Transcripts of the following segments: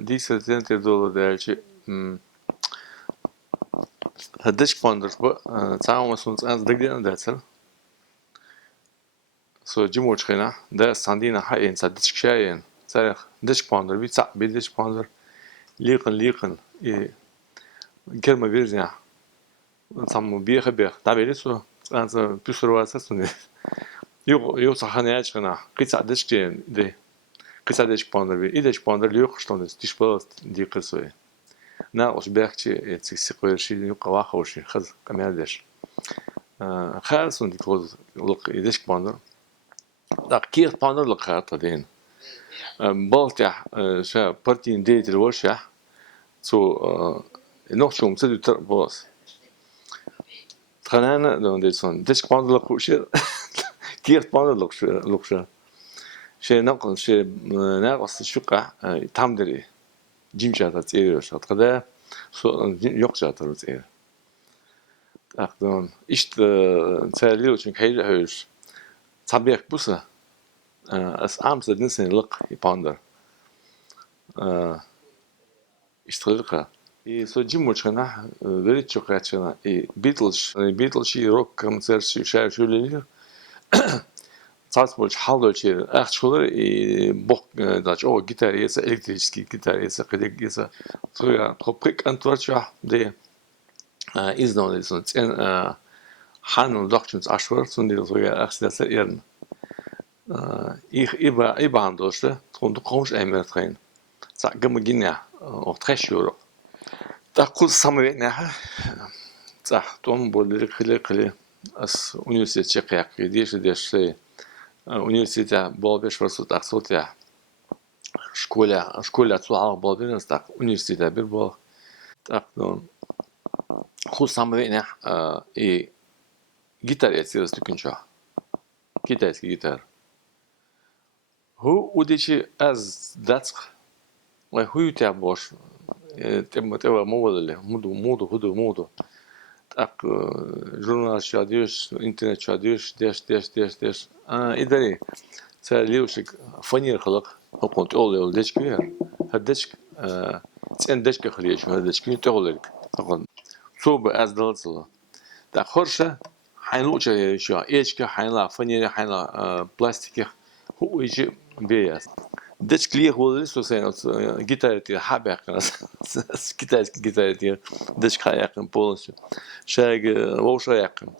десятилетия долу дальше. дечиг-пондар бо цаама сунц аз дэгдэн дэцэр. So jimurchina da sandina hayen sa dечиг-shayen. Sa dечиг-пондар bir sa bir dечиг-пондар liqen kelme verziya. Саму беха да бересу аз пюсурваса суне. Yo sahane çıkına. Kısa dечиг de kısa dечиг-пондар bir dечиг-пондар liq ştondes tişpost diqsoy. Na os berkçi etsik koyuşu yok vaha hoşu khaz kamerdeş. Khalsun dikoz luq dечиг-пондар. Da kiert-пондар luq khat den. Болх ша партийн дээд рүүшя. So noch schon zu der Boss. Tranana don det sån dечиг-пондар luq hoşu. Kiert-пондар luq. Şey nakon şey nagos şuqa tamderi. Jimchata tseriyor şatkada. So yok şatır tseriyor. Akdon işte tseriyor çünkü hayır. Tabiak busa. As amsa dinsen luq ipandar. İşte luqa. So jimurchana very çokachana. Beatles rock konser şöyle Sarsbolç haldoçer akçolar bok daç o gitar yesa elektrikli gitar yesa kıdık yesa soya toprak antvarça de iznonelson en hanul dokçuns aşvar sundir soya aksiyasa ern iba andoşta tondu komş emertrein sa gamagina o treşyor da kuz samve ne sa tom bolları kılı as üniversite çekyak diye университет болбеш варсут аксотя школа цуал болберс так университет бир бол так ху самвене гитар яцерс түкүнчө китайский гитар ху удичи аз дацк ой хуйта бош тема мовале муду так журнал читаешь интернет читаешь деш идari sa liushik fanir khalaq hoqont ol dечиг hadечиг sen dечиг khaliyesh hadечиг to'g'lik taqon so'b azdalsala da khorsha haylucha shu echka hayla fanir hayla plastik hu ichi beyaz dечиг li xolli so sen gitareti habaqnas китайский gitareti dечиг hayaqın polностью şag voşa yaqın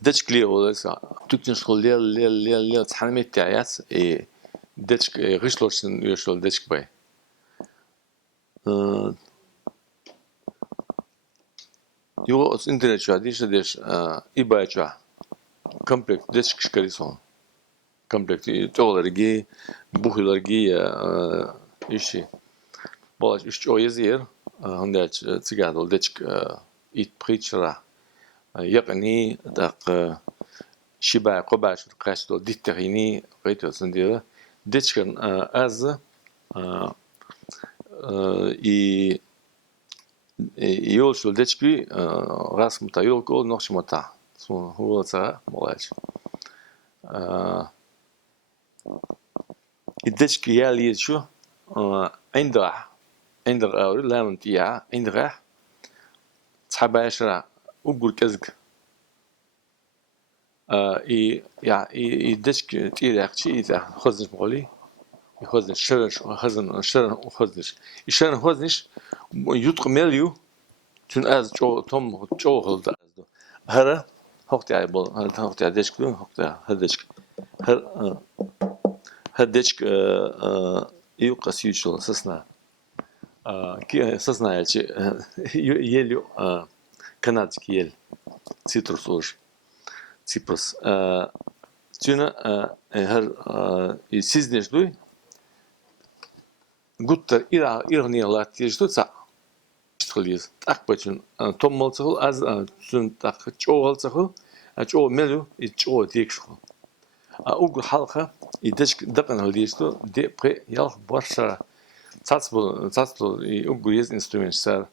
дечиг ли олса түкнеш хол лел цанмет яяс дечиг гышлорсын юшол дечиг бай Yo internet çadişe deş ibaça komplekt dечиг şkarison komplekt toğlargi buhlargi işi bolaş üç o yazır handaç tsigadol dечиг it preachera Yapani tak şiba qobaş qasdo ditterini qaytıyorsun diye. Dечигin az yol şol dечиги rasmta yol kol noxmata. Son huvatsa molaj. dечиги yali şu عند أوري لا منتيا عند غح تحباشرا وقول كذك دچig تيرخشي إذا خزنش مغلي يخزن شرن خزنش إشان خزنش يطق مليو تون از توم هلد ازدو هره هقت بول هقت دچig بون هقت دچig دچig يقاسيشل سسنا كي سسنا يلشي يليو канадский ел цитрус уж Cyprus. Tüne her sizneš duy. Guttar iraniyalar tiyiştutsa çıkılıyız. Tak başın tom malçıkıl az tün tak çoğu alçıkıl çoğu melu çoğu diyekşikıl. Uğur halka dечиг daqan halıyıştı de pre yalq barşa Цацбо угу есть инструмент сар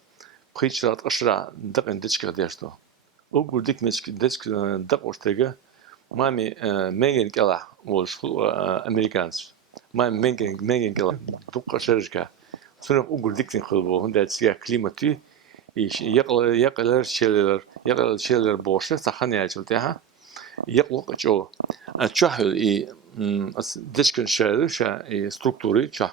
причрат ашра дaqan dечиг дешто. Угу дикмечки dечиг дaq ортега мами менген кала волш американец. ما mengen gel dukka şerişka. Sonra ugur diktin kılbo. Hunda siya klimatı yaklar şeyler boşa sahan yaşıldı ha. Yaklık çoğu. Çahıl dışkın şeyler struktürü çah.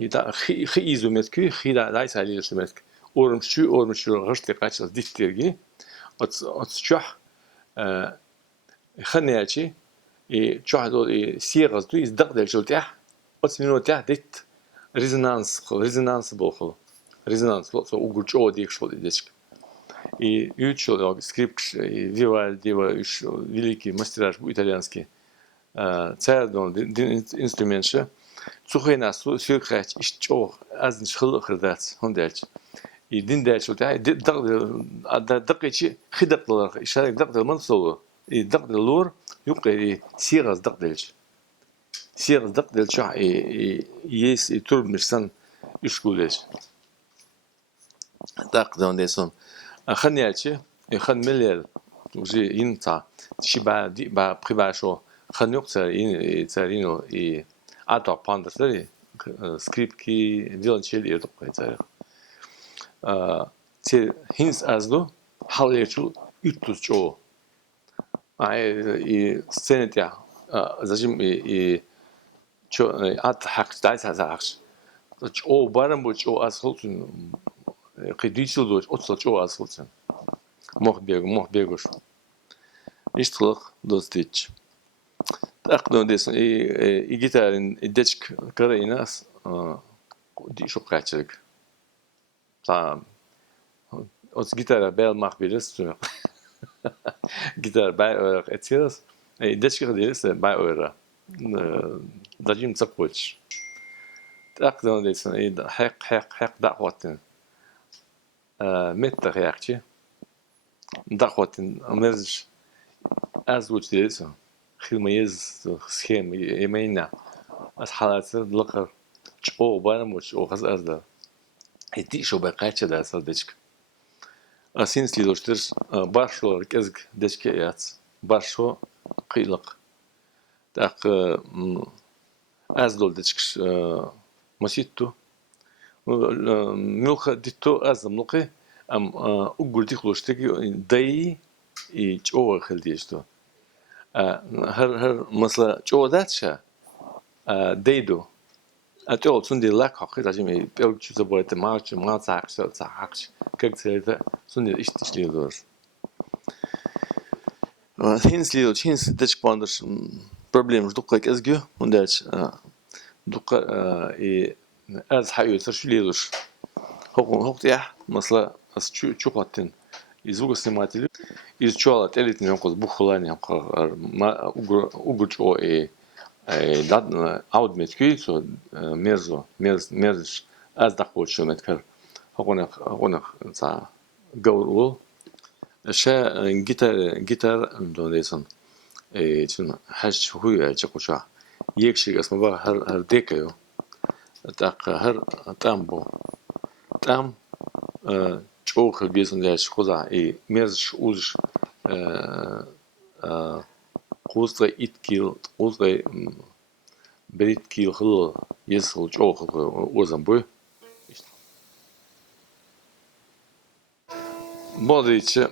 Da izometki da isali izometki. Ormuşu hırtı kaçız diktirgi. At çah خنياتي تشاهدوا سيغز تو يزدق ديال شوتيح وتسمينو تاع ديت ريزونانس بوخل ريزونانس سو وقلت او ديك شو ديتك يوتشو скрипт Vivaldi ve великий мастера итальянский цаердон инструментше цухена сюркач ишчо аз нишхыл хырдац хондалч и диндалч ута дакычи хидактылар ишарак дактылман солу и дактылор يبقى سيغز دقدلج سيغز دقدلج شح يس يترب مرسن يشكولج دقدون ديسون خنياتي خن مليل وجي ينتا شي با بريبا شو خنيوق تارينو اتو باندرسري سكريبت كي فيولنشيل يدق تاريخ تي هينس ازدو حاليتو يتوز جو 이 스테네티아 자심 이 아트 학스 다이사 학스 오 바람 보죠 아스홀튼 그디실도 어쩌죠 아스홀튼 먹베고ш 이스트럭 достичь так но дес и гитарин дечк каринас ди шокачек та от гитара бел мах билес gitar bij oor etiers dit keer is bij oor dat je het coach tak dan dit is hek dat wat met de reactie dat wat emerge as wat dit is خيميز سخيم يمينا as حالات لقر او بارموش او خز ازدا هدي شو بقاچه ده صدق Sinslidoshters başlo kezg deşke yats başlo qıylık tak az dol deşk masittu milxa ditto azamlıqı am ugul dixloşteki dayı çoğu xildiyişto her masla çoğu datşa deydo Ati olsun diye lak hakkı da şimdi bir çözü boyutu maaş hakç kırkçılığı sun diye işliyor. Hinsliyor hins dečig-pondarийн проблем дукха ezgü und dukha az hayır şuliyor. Hoq ya mesela as çuqatin izvuga snimatili iz çoğalat elitni yonkuz bu xulani uguç o dat audmetki so merz az da hoçu metkar hoqona sa gawrul Şa gitar dondeson için haş huya çıkışa yekşi asma her dekayo tak her tam çoğu bezin de şuza merz uz Kuzda itkil kuzda britkil hıl yesil çoğu ozan bu Modice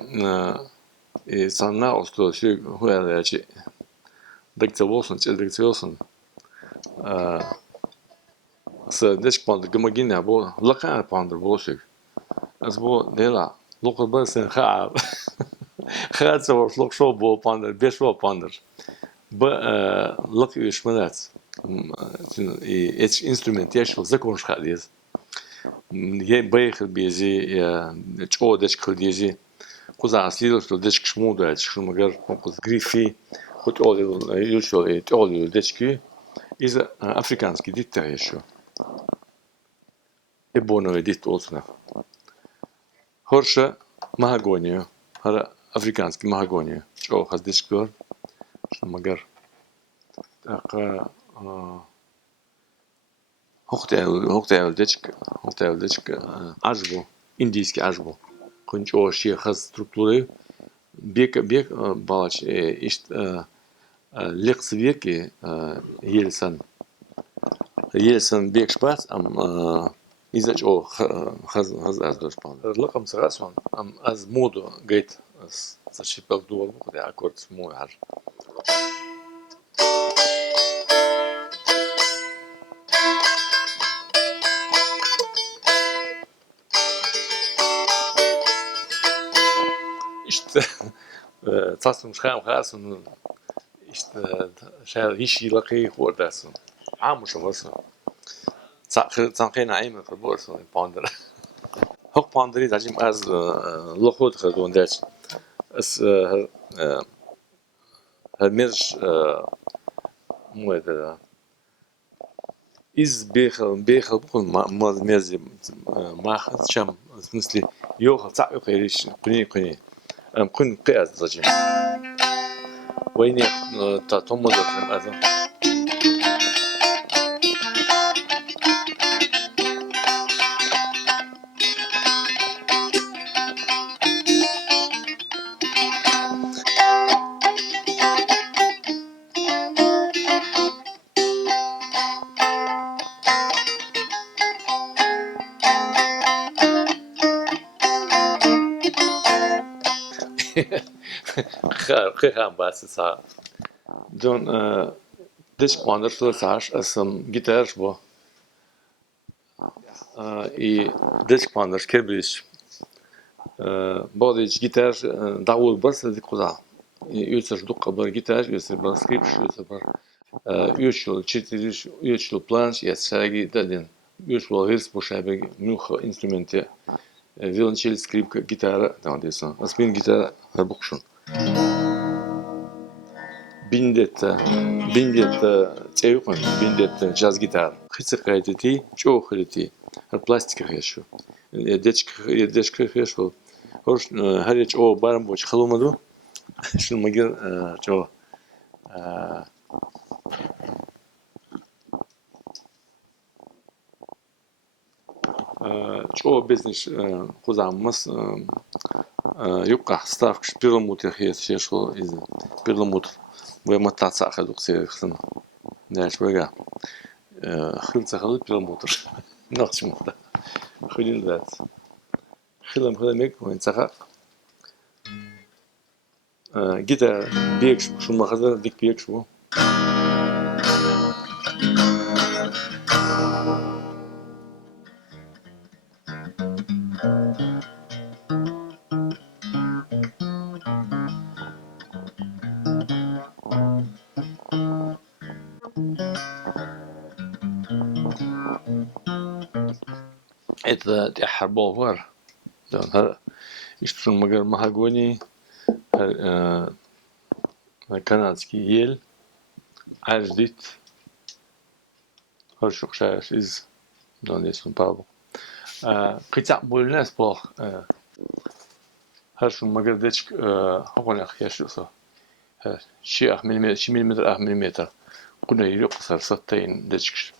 sanna osto şey huyalayaçı dikte olsun çeldikte olsun sa dečig-pondarийн gımagina bu lakar pondur bolşik az bu dela lokal basın ha Хацо локшо бо пандер, бешо пандер. Лак юшманат. И эти инструменты я шел законш хадиз. Я бейхл бези, чо дечк хадизи. Куза аслидо что дечк шмуда, шмагар куз грифи. Хоть олил юшо олил дечки из африканский дитта еще. Эбоновый дит олсна. Хорша mahagoniu. Hara Afrikaanski mahagoniu. Çoğu has dişkör. Şamagar. Hoqtayol dečk ajbo. Indijski ajbo. Çoğu şey has strukturi. Bek balaç işte liqs veki yelsan يلسن بيكشبات إذا جو خز از دوش پاندر لقم سراسون از مودو گیت از سشیپل دول بخوده اکورد مو هر İşte tasım şam khasın işte şer hiç yılaki kurdasın amışım olsun sanki naim kırbolsun ponder hok panderi zacim az lohud khadon ders as هالمرج مواد إز بيخل بكون ما مزي ما شام مثلي يوخ تعب خيرش قني كن قياس زجيم وين تطمز الكلام هذا خير بس صار دون ديش باندر شو صارش اسم جيتار بو и ديش باندر كبريش بعدش جيتار داول بس دي كذا يوتر دقة بر جيتار يوتر بر سكريبش يوتر بر يوشل تشيتريش يوشل بلانش يساعي دادين يوشل هيرس بوشابي نوخ انسترومنتي violoncello скрипка гитара там десен аспин гитара букшун биндет цеюкон биндет джаз гитар хицекайтити чохрити пластика хешу дечка хешу хош харич о барам боч халумаду шун магер чо чо бизнес кузаммас юкка ставкш перламутр хешо из перламутр ومتعصى أخذ قصير خصنا نعيش بقى خلص خلص بالموتر نقش مخدا خلين ذات خلهم ميك وين سخاء جيتا بيكش شو ما خذ ديك بيكش مو это تحربوا ور هذا يشتغل مجال مهاجوني كندski يل عجدت هرشق شاش إز دون اسم بابو قطع بولناس بولخ هرشق مجال ديشك هون أخياش يصو شيء مليمتر شيء مليمتر مليمتر كنا يقصر ستين ديشك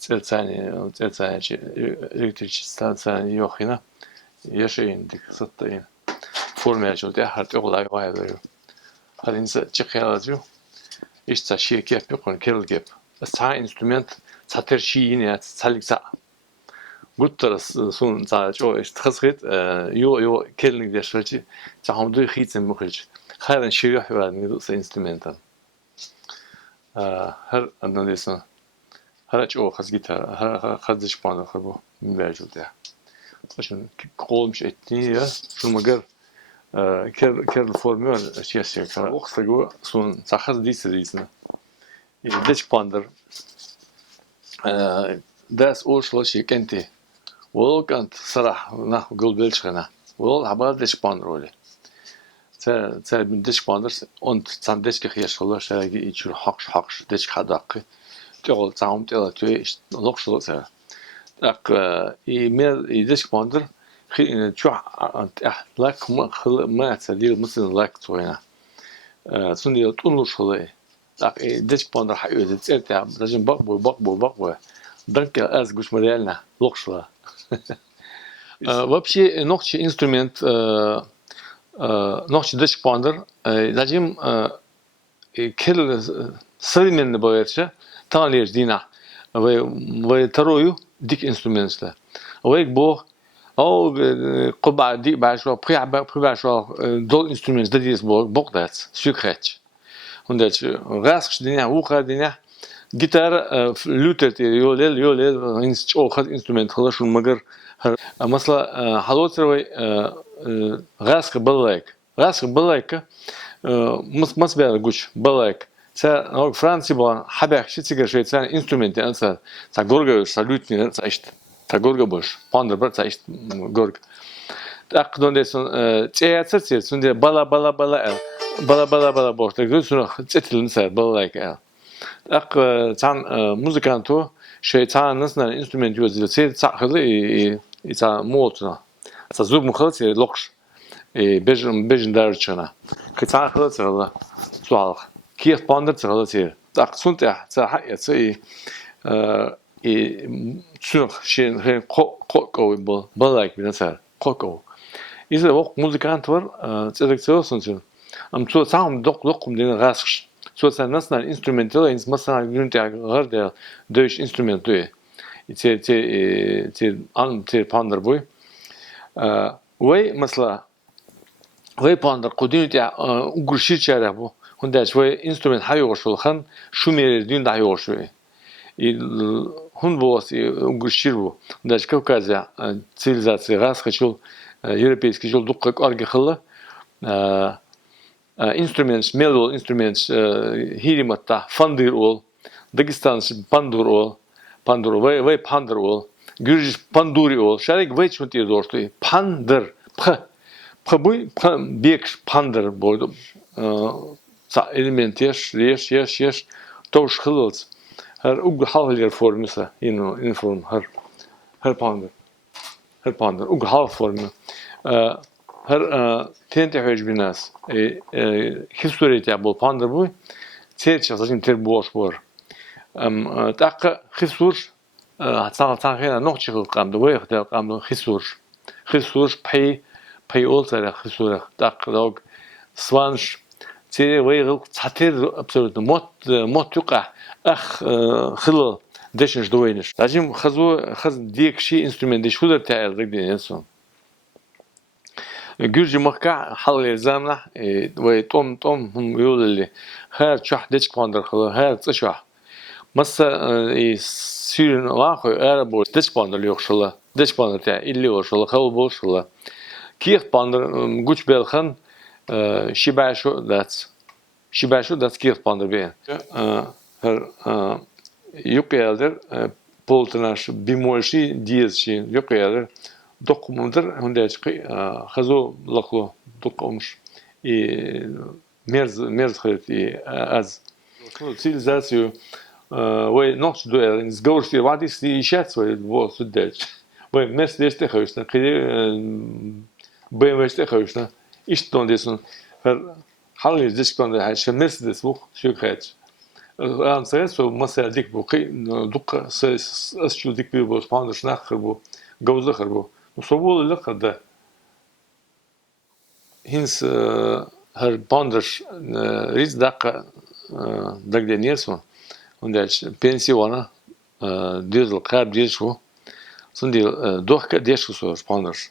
ثانية ثانية إلكتريك ثانية يوخينا يشين ديك ستين فورميا شو تأخر تقول لك واحد غيره هذا إنسان تخيل إيش تشيء كيف بيكون كيرل جيب بس هاي إنسترومنت تطير شيء يعني تسلك ساعة قلت ترى سون تاع شو إيش تخسرت يو كيرل ده شوية تاعهم دو خيط مخرج خير نشيل واحد من إنسترومنت هر أنا لسه هر شو خز جيتار هر خزش بانه خربو من بعجو ده عشان قول مش اتنين شو مجر كير الفورمول أشياء كذا وقت جو سون سخر ديسنا ديش-пондар داس أول شيء كنتي ولو كانت صراحة نحو قلب بلشنا ولو عبارة ديش-пондар ولا تال من ديش-пондар أنت تصدق كخياش الله شايف يجور حقش ديش خداقي تقول تعم تقول توي لقش الله أك إيميل ديش-пондар شو لك ما تدير مثل لك توينا سندي تقول شغله لك ديش-пондар حيوه تسألتها لازم بقبو دنك از گوش مدلنا لقشلا вообще نوعش инструмент نوعش ديش-пондар لازم كل современный боярча талер дина ve taroyu dik instrumentsler. Ve bu o kuba dik başo privaşo dol instruments da dies bu dat sükret. Und dat rask dinja uqa dinja gitar lütet yolel instrument halaşun magar مثلا حلوتروي غاسق بلاك غاسق بلاك مس بير جوش بلاك تا هو فرنسي بون حبك شي تيجر شي تان انسترومنت انسا تا غورغا سالوتني تا اشت تا غورغا بوش باندر بر تا اشت غورغ تاقدون ديسون تياتر تيسون دي بلا بوش تا سون تيتلن سا بلاك اق تان موزيكانتو شي تان نسنا انسترومنت يوز تي تاخلي إذا موتنا إذا زوج مخلص لقش بيجن دارتشنا كتان خلص هذا سؤال كيف باندر تخلص تأقسمت تحقق تسوق شيء هي قوي بلاك بنصير قوي إذا وقت موزيكانت ور تذكر سنتين أم تو تعم دقم دين غاسش تو سناس نال إنسترومنتال إنس مثلا ينتج غير ده دوش إنسترومنتال تي باندر بوي وي مثلا وي باندر قديم تاع وغشير شارع بو هنداش وي انسترومنت هايو شول خان شومير دين دا هايو شوي هون بوس وغشير بو هنداش كوكازا цивилизация غاس خشول европейский жол дукка арги хылла instruments melodic instruments hirimata fandir ol Dagestan's pandur ol Pandur ve pandur ol. Gürcü panduri ol. Şarik ve çuntiye doğru. Pandır. Bu bek pandır boydu. Sa element yeş. Toş hılız. Her ug halger formisa in form her pandır. Her pandır. Ug hal formu. Her tente hecbinas. Historite ya bu pandır bu. Çerçe zaten ter boş var. تاق خسور هتصال خير نوع شغل قام دوي خدا قام خسور بي أول سر خسور تاق دوغ سوانش تي ويغل تعتير أبسولوت موت يقع خلل دشنش دوينش لازم خز ديك شي إنسترومنت ديش هو تاع رجلين إنسان جورج مكة حل الزامنة ويتوم هم يقول اللي هاد شح ديتشig-pondarийн خلل هاد تشح مثلا سيرن واخو اربو ديتشig-pondarийн يوخشلا ديتشig-pondarийн تاع اللي يوخشلا خو بوشلا كيغ-pondarийн güç belxan şibaşu dat كيغ-pondarийн بين her yuqyadır poltnaş bimolşi diyezşi yuqyadır dokumundur hundaç xazo laqlo dokumş merz xarit az цивилизацию وي نوش دوير نزغورش في وادي سي شات وي بو سدج وي مس ديست خوشنا قيد بيم ويست خوشنا اشتون ديسون هر حال ديسكون ده شمس ديس بو شو خات ام سيس مثلا ديك بو قي دوق اس شو ديك بو سباندش ناخر بو جوز اخر بو وصبول لقد هنس هر باندش ريز دق دنيسون وندش بنسيونا ديزل قاب ديشو سندي دوخ ديشو سور باندش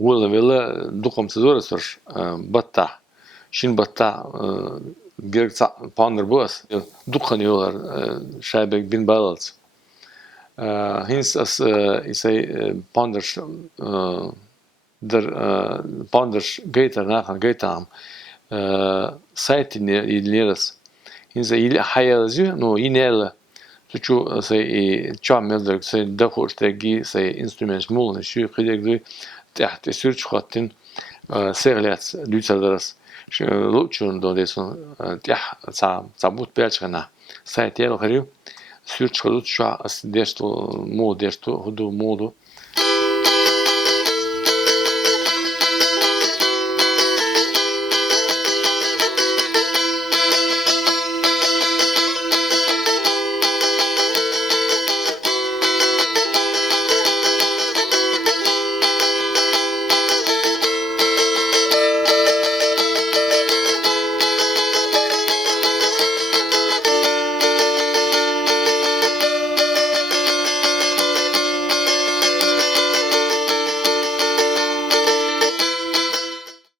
ولا دوقم تزورسر باتا شين باتا جرت باندر بوس دوخن يولر شايبك بين بالز هنس اس يسي باندش der panders geiter nachen geitam site ileras inza ile hayalzu no inela tuçu say çammelder say daxortagi say instruments mulne şu qidegli taht sürç xattin serlet lütsadras luçun do deson tah sabut belçana site el xariu sürç xalut şu as desto mod desto hudu modu